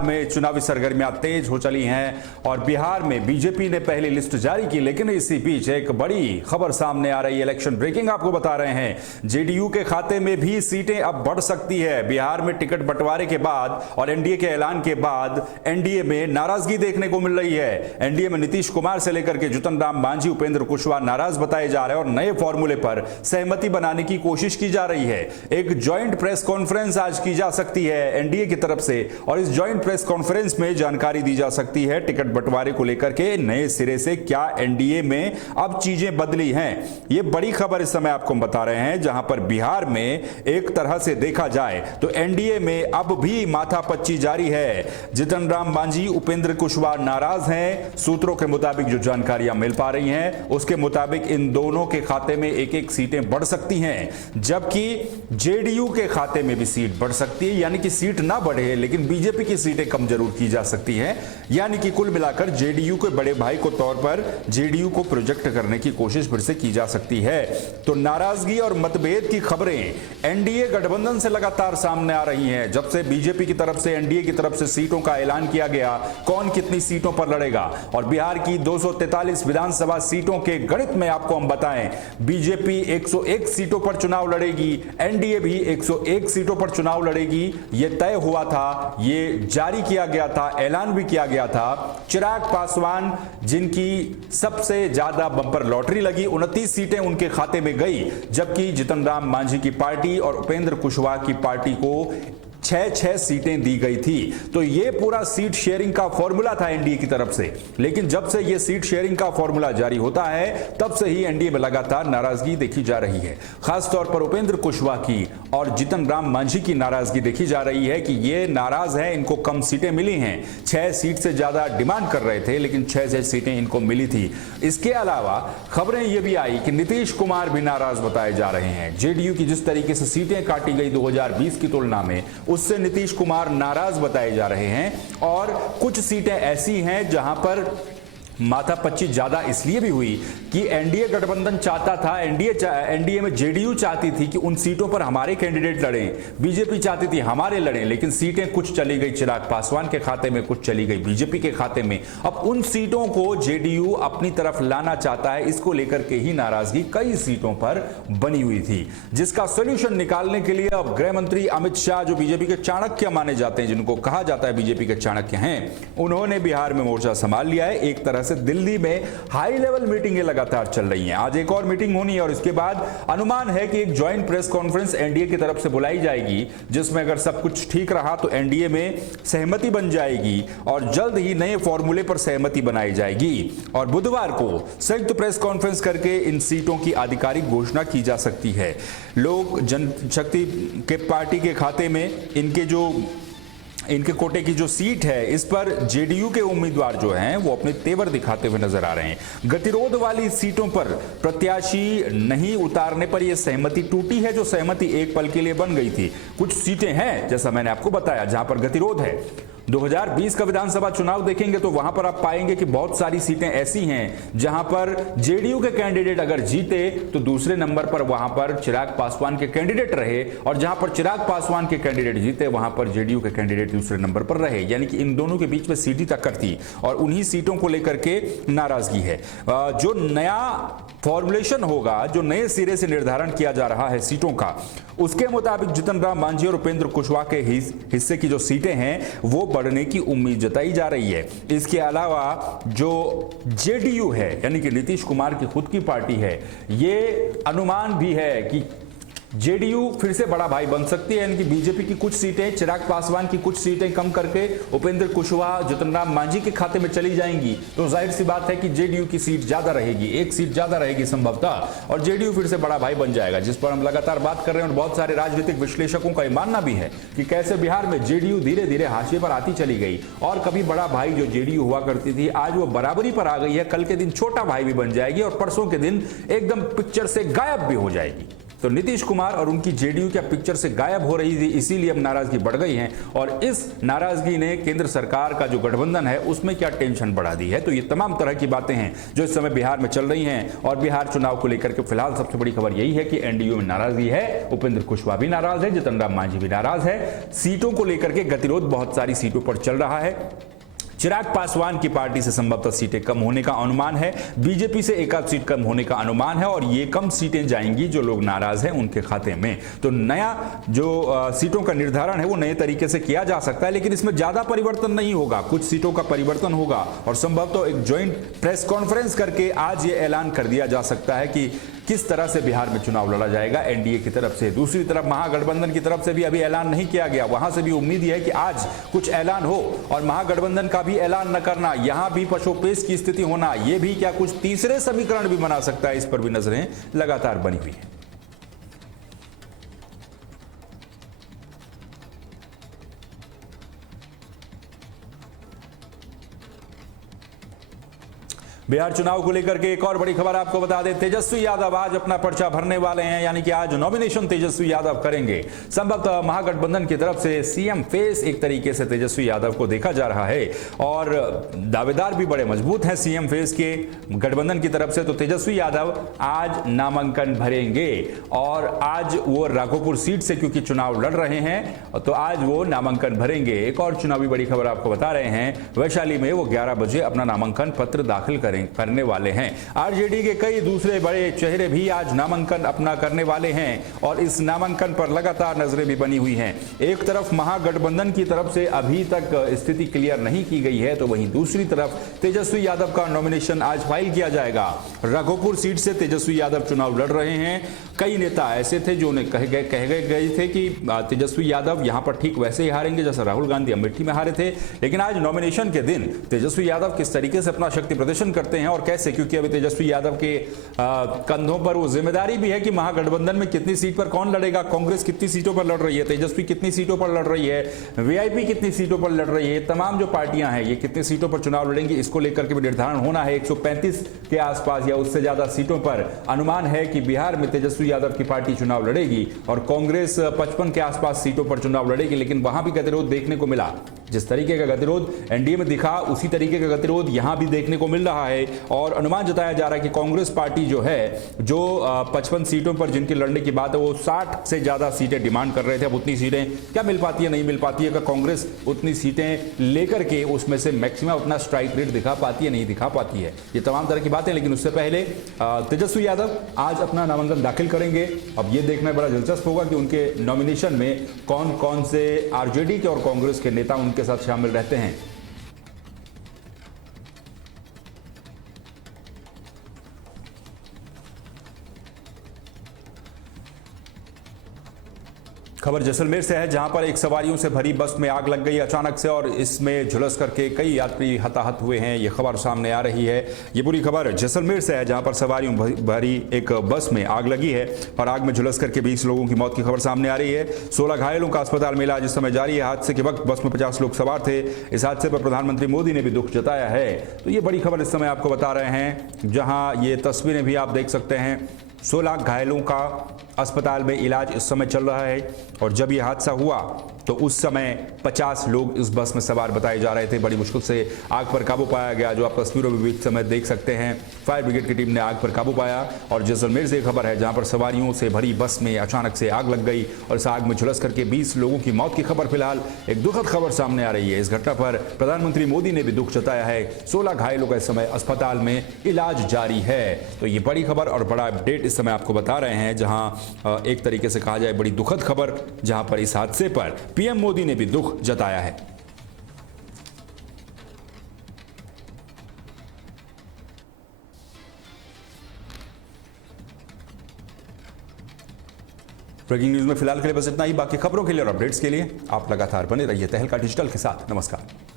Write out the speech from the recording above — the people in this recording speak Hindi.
में चुनावी सरगर्मियां तेज हो चली हैं और बिहार में बीजेपी ने पहली लिस्ट जारी की। लेकिन इसी बीच एक बड़ी खबर सामने आ रही है, इलेक्शन ब्रेकिंग आपको बता रहे हैं। जेडीयू के खाते में भी सीटें अब बढ़ सकती है। बिहार में टिकट बंटवारे के बाद और एनडीए के ऐलान के बाद एनडीए में नाराजगी देखने को मिल रही है। एनडीए में नीतीश कुमार से लेकर के जीतन राम मांझी, उपेंद्र कुशवाहा नाराज बताए जा रहे हैं और नए फॉर्मूले पर सहमति बनाने की कोशिश की जा रही है। एक ज्वाइंट प्रेस कॉन्फ्रेंस आज की जा सकती है एनडीए की तरफ से और इस ज्वाइंट प्रेस कॉन्फ्रेंस में जानकारी दी जा सकती है टिकट बंटवारे को लेकर के नए सिरे से क्या एनडीए में अब चीजें बदली हैं। ये बड़ी खबर इस समय आपको बता रहे हैं, जहां पर बिहार में एक तरह से देखा जाए तो एनडीए में अब भी माथापच्ची जारी है। जीतन राम मांझी, उपेंद्र कुशवाहा नाराज हैं। सूत्रों के मुताबिक जो जानकारियां मिल पा रही हैं उसके मुताबिक इन दोनों के खाते में एक एक सीटें बढ़ सकती हैं, जबकि जेडीयू के खाते में भी सीट बढ़ सकती है। यानी कि सीट ना बढ़े लेकिन बीजेपी की सीटें कम जरूर की जा सकती हैं। यानी कि कुल मिलाकर जेडीयू के बड़े भाई को तौर पर जेडीयू को प्रोजेक्ट करने की कोशिश फिर से की जा सकती है। तो नाराजगी और मतभेद की खबरें एनडीए गठबंधन से लगातार सामने आ रही हैं। जब से बीजेपी की तरफ से, एनडीए की तरफ से सीटों का ऐलान किया गया, कौन कितनी सीटों पर लड़ेगा और बिहार की 243 विधानसभा सीटों के गणित में आपको हम बताएं, बीजेपी 101 सीटों पर चुनाव लड़ेगी, एनडीए भी 101 सीटों पर चुनाव लड़ेगी। यह तय हुआ था, ये जारी किया गया था, ऐलान भी किया गया था। चिराग पासवान, जिनकी सबसे ज्यादा बंपर लॉटरी लगी, 29 सीटें उनके खाते में गई, जबकि जीतन राम मांझी की पार्टी और उपेंद्र कुशवाहा की पार्टी को 6 सीटें दी गई थी। तो ये पूरा सीट शेयरिंग का फॉर्मूला था एनडीए की तरफ से। लेकिन जब से ये सीट शेयरिंग का फॉर्मूला जारी होता है तब से ही एनडीए में लगातार नाराजगी देखी जा रही है। खासतौर पर उपेंद्र कुशवाहा की और जीतन राम मांझी की नाराजगी देखी जा रही है कि ये नाराज है, इनको कम सीटें मिली हैं। 6 सीट से ज्यादा डिमांड कर रहे थे लेकिन 6 सीटें इनको मिली थी। इसके अलावा खबरें यह भी आई कि नीतीश कुमार भी नाराज बताए जा रहे हैं। जेडीयू की जिस तरीके से सीटें काटी गई 2020 की तुलना में, उससे नीतीश कुमार नाराज बताए जा रहे हैं। और कुछ सीटें ऐसी हैं जहां पर माथापच्ची ज्यादा इसलिए भी हुई कि एनडीए गठबंधन चाहता था, एनडीए में जेडीयू चाहती थी कि उन सीटों पर हमारे कैंडिडेट लड़ें, बीजेपी चाहती थी हमारे लड़ें, लेकिन सीटें कुछ चली गई चिराग पासवान के खाते में, कुछ चली गई बीजेपी के खाते में। अब उन सीटों को जेडीयू अपनी तरफ लाना चाहता है, इसको लेकर के ही नाराजगी कई सीटों पर बनी हुई थी, जिसका सोल्यूशन निकालने के लिए अब गृह मंत्री अमित शाह, जो बीजेपी के चाणक्य माने जाते हैं, जिनको कहा जाता है बीजेपी के चाणक्य हैं, उन्होंने बिहार में मोर्चा संभाल लिया है। एक तरह से दिल्ली में हाई लेवल मीटिंगें लगातार चल रही हैं। आज एक और मीटिंग होनी है और इसके बाद अनुमान है कि एक ज्वाइंट प्रेस कॉन्फ्रेंस एनडीए की तरफ से बुलाई जाएगी, जिसमें अगर सब कुछ ठीक रहा तो एनडीए में सहमति बन जाएगी और जल्द ही नए फॉर्मूले पर सहमति बनाई जाएगी और बुधवार को संयुक्त प्रेस कॉन्फ्रेंस करके इन सीटों की आधिकारिक घोषणा की जा सकती है। लोक जनशक्ति के पार्टी के खाते में इनके कोटे की जो सीट है, इस पर जेडीयू के उम्मीदवार जो हैं वो अपने तेवर दिखाते हुए नजर आ रहे हैं। गतिरोध वाली सीटों पर प्रत्याशी नहीं उतारने पर यह सहमति टूटी है, जो सहमति एक पल के लिए बन गई थी। कुछ सीटें हैं, जैसा मैंने आपको बताया, जहां पर गतिरोध है। 2020 का विधानसभा चुनाव देखेंगे तो वहां पर आप पाएंगे कि बहुत सारी सीटें ऐसी हैं जहां पर जेडीयू के कैंडिडेट अगर जीते तो दूसरे नंबर पर वहां पर चिराग पासवान के कैंडिडेट रहे, और जहां पर चिराग पासवान के कैंडिडेट जीते वहां पर जेडीयू के कैंडिडेट दूसरे नंबर पर रहे। यानी कि इन दोनों के बीच में सीधी टक्कर थी और उन्हीं सीटों को लेकर के नाराजगी है। जो नया फॉर्मुलेशन होगा, जो नए सिरे से निर्धारण किया जा रहा है सीटों का, उसके मुताबिक जीतन राम मांझी और उपेंद्र कुशवाहा के हिस्से की जो सीटें हैं वो बढ़ने की उम्मीद जताई जा रही है। इसके अलावा जो जेडीयू है, यानी कि नीतीश कुमार की खुद की पार्टी है, ये अनुमान भी है कि जेडीयू फिर से बड़ा भाई बन सकती है। यानी कि बीजेपी की कुछ सीटें, चिराग पासवान की कुछ सीटें कम करके उपेंद्र कुशवाहा, जीतन राम मांझी के खाते में चली जाएंगी, तो जाहिर सी बात है कि जेडीयू की सीट ज्यादा रहेगी, एक सीट ज्यादा रहेगी संभवतः, और जेडीयू फिर से बड़ा भाई बन जाएगा, जिस पर हम लगातार बात कर रहे हैं। और बहुत सारे राजनीतिक विश्लेषकों का यह मानना भी है कि कैसे बिहार में जेडीयू धीरे धीरे हाशिए पर आती चली गई और कभी बड़ा भाई जो जेडीयू हुआ करती थी आज वो बराबरी पर आ गई है। कल के दिन छोटा भाई भी बन जाएगी और परसों के दिन एकदम पिक्चर से गायब भी हो जाएगी। तो नीतीश कुमार और उनकी जेडीयू क्या पिक्चर से गायब हो रही थी, इसीलिए अब नाराजगी बढ़ गई है और इस नाराजगी ने केंद्र सरकार का जो गठबंधन है उसमें क्या टेंशन बढ़ा दी है। तो ये तमाम तरह की बातें हैं जो इस समय बिहार में चल रही हैं और बिहार चुनाव को लेकर के फिलहाल सबसे बड़ी खबर यही है कि एनडीए में नाराजगी है। उपेंद्र कुशवाहा भी नाराज है, जीतन राम मांझी भी नाराज है। सीटों को लेकर के गतिरोध बहुत सारी सीटों पर चल रहा है। चिराग पासवान की पार्टी से संभवतः सीटें कम होने का अनुमान है, बीजेपी से एक आध सीट कम होने का अनुमान है और ये कम सीटें जाएंगी जो लोग नाराज हैं उनके खाते में। तो नया जो सीटों का निर्धारण है वो नए तरीके से किया जा सकता है, लेकिन इसमें ज्यादा परिवर्तन नहीं होगा, कुछ सीटों का परिवर्तन होगा और संभवतः एक ज्वाइंट प्रेस कॉन्फ्रेंस करके आज ये ऐलान कर दिया जा सकता है कि किस तरह से बिहार में चुनाव लड़ा जाएगा एनडीए की तरफ से। दूसरी तरफ महागठबंधन की तरफ से भी अभी ऐलान नहीं किया गया, वहां से भी उम्मीद है कि आज कुछ ऐलान हो और महागठबंधन का भी ऐलान न करना, यहां भी पशोपेश की स्थिति होना, यह भी क्या कुछ तीसरे समीकरण भी बना सकता है, इस पर भी नजरें लगातार बनी हुई है। बिहार चुनाव को लेकर के एक और बड़ी खबर आपको बता दें, तेजस्वी यादव आज अपना पर्चा भरने वाले हैं, यानी कि आज नॉमिनेशन तेजस्वी यादव करेंगे। संभवतः महागठबंधन की तरफ से सीएम फेस एक तरीके से तेजस्वी यादव को देखा जा रहा है और दावेदार भी बड़े मजबूत हैं सीएम फेस के गठबंधन की तरफ से। तो तेजस्वी यादव आज नामांकन भरेंगे और आज वो राघोपुर सीट से क्योंकि चुनाव लड़ रहे हैं तो आज वो नामांकन भरेंगे। एक और चुनावी बड़ी खबर आपको बता रहे हैं, वैशाली में वो 11 बजे अपना नामांकन पत्र दाखिल करने वाले हैं। आरजेडी के कई दूसरे बड़े चेहरे भी आज नामांकन अपना करने वाले हैं और इस नामांकन पर लगातार नजरें भी बनी हुई हैं। एक तरफ महागठबंधन की तरफ से अभी तक स्थिति क्लियर नहीं की गई है, तो वहीं दूसरी तरफ तेजस्वी यादव का नॉमिनेशन आज फाइल किया जाएगा। राघोपुर सीट से तेजस्वी यादव चुनाव लड़ रहे हैं। कई नेता ऐसे थे जो कह गए थे कि तेजस्वी यादव यहां पर ठीक वैसे ही हारेंगे जैसे राहुल गांधी अमेठी में हारे थे, लेकिन आज नॉमिनेशन के दिन तेजस्वी यादव किस तरीके से अपना शक्ति प्रदर्शन करते हैं और कैसे, क्योंकि अभी तेजस्वी यादव के कंधों पर वो जिम्मेदारी भी है कि महागठबंधन में कितनी सीट पर कौन लड़ेगा, कांग्रेस कितनी सीटों पर लड़ रही है, तेजस्वी कितनी सीटों पर लड़ रही है, वीआईपी कितनी सीटों पर लड़ रही है, तमाम जो पार्टियां हैं ये कितनी सीटों पर चुनाव लड़ेंगी, इसको लेकर के भी निर्धारण होना है। 135 के आसपास या उससे ज्यादा सीटों पर अनुमान है कि बिहार में तेजस्वी यादव की पार्टी चुनाव लड़ेगी और कांग्रेस 55 के आसपास सीटों पर चुनाव लड़ेगी। लेकिन वहां भी गतिरोध देखने को मिला, जिस तरीके का गतिरोध एनडीए में दिखा उसी तरीके का गतिरोध यहां भी देखने को मिल रहा है और अनुमान जताया जा रहा है कि कांग्रेस पार्टी जो है जो 55 सीटों पर जिनकी लड़ने की बात है वो 60 से ज्यादा सीटें डिमांड कर रहे थे। अब उतनी सीटें क्या मिल पाती है, नहीं मिल पाती है, कांग्रेस उतनी सीटें लेकर के उसमें से मैक्सिमम अपना स्ट्राइक रेट दिखा पाती है, नहीं दिखा पाती है, ये तमाम तरह की बातें। लेकिन उससे पहले तेजस्वी यादव आज अपना नामांकन दाखिल करेंगे। अब ये देखना बड़ा दिलचस्प होगा कि उनके नॉमिनेशन में कौन कौन से आरजेडी के और कांग्रेस के नेता उनके साथ शामिल रहते हैं। खबर जैसलमेर से है, जहां पर एक सवारियों से भरी बस में आग लग गई अचानक से और इसमें झुलस करके कई यात्री हताहत हुए हैं। ये खबर सामने आ रही है। ये पूरी खबर जैसलमेर से है, जहां पर सवारियों भरी एक बस में आग लगी है और आग में झुलस करके 20 लोगों की मौत की खबर सामने आ रही है। 16 घायलों का अस्पताल में इलाज इस समय जारी है। हादसे के वक्त बस में 50 लोग सवार थे। इस हादसे पर प्रधानमंत्री मोदी ने भी दुख जताया है। तो ये बड़ी खबर इस समय आपको बता रहे हैं, जहां ये तस्वीरें भी आप देख सकते हैं। 16 घायलों का अस्पताल में इलाज इस समय चल रहा है और जब यह हादसा हुआ तो उस समय 50 लोग इस बस में सवार बताए जा रहे थे। बड़ी मुश्किल से आग पर काबू पाया गया, जो आप तस्वीरों में भी इस समय देख सकते हैं। फायर ब्रिगेड की टीम ने आग पर काबू पाया और जैसलमेर से खबर है, जहां पर सवारियों से भरी बस में अचानक से आग लग गई और इस आग में झुलस करके 20 लोगों की मौत की खबर फिलहाल एक दुखद खबर सामने आ रही है। इस घटना पर प्रधानमंत्री मोदी ने भी दुख जताया है। 16 घायलों का इस समय अस्पताल में इलाज जारी है। तो ये बड़ी खबर और बड़ा अपडेट इस समय आपको बता रहे हैं, जहां एक तरीके से कहा जाए बड़ी दुखद खबर, जहां पर इस हादसे पर पीएम मोदी ने भी दुख जताया है। ब्रेकिंग न्यूज में फिलहाल के लिए बस इतना ही। बाकी खबरों के लिए और अपडेट्स के लिए आप लगातार बने रहिए तहलका डिजिटल के साथ। नमस्कार।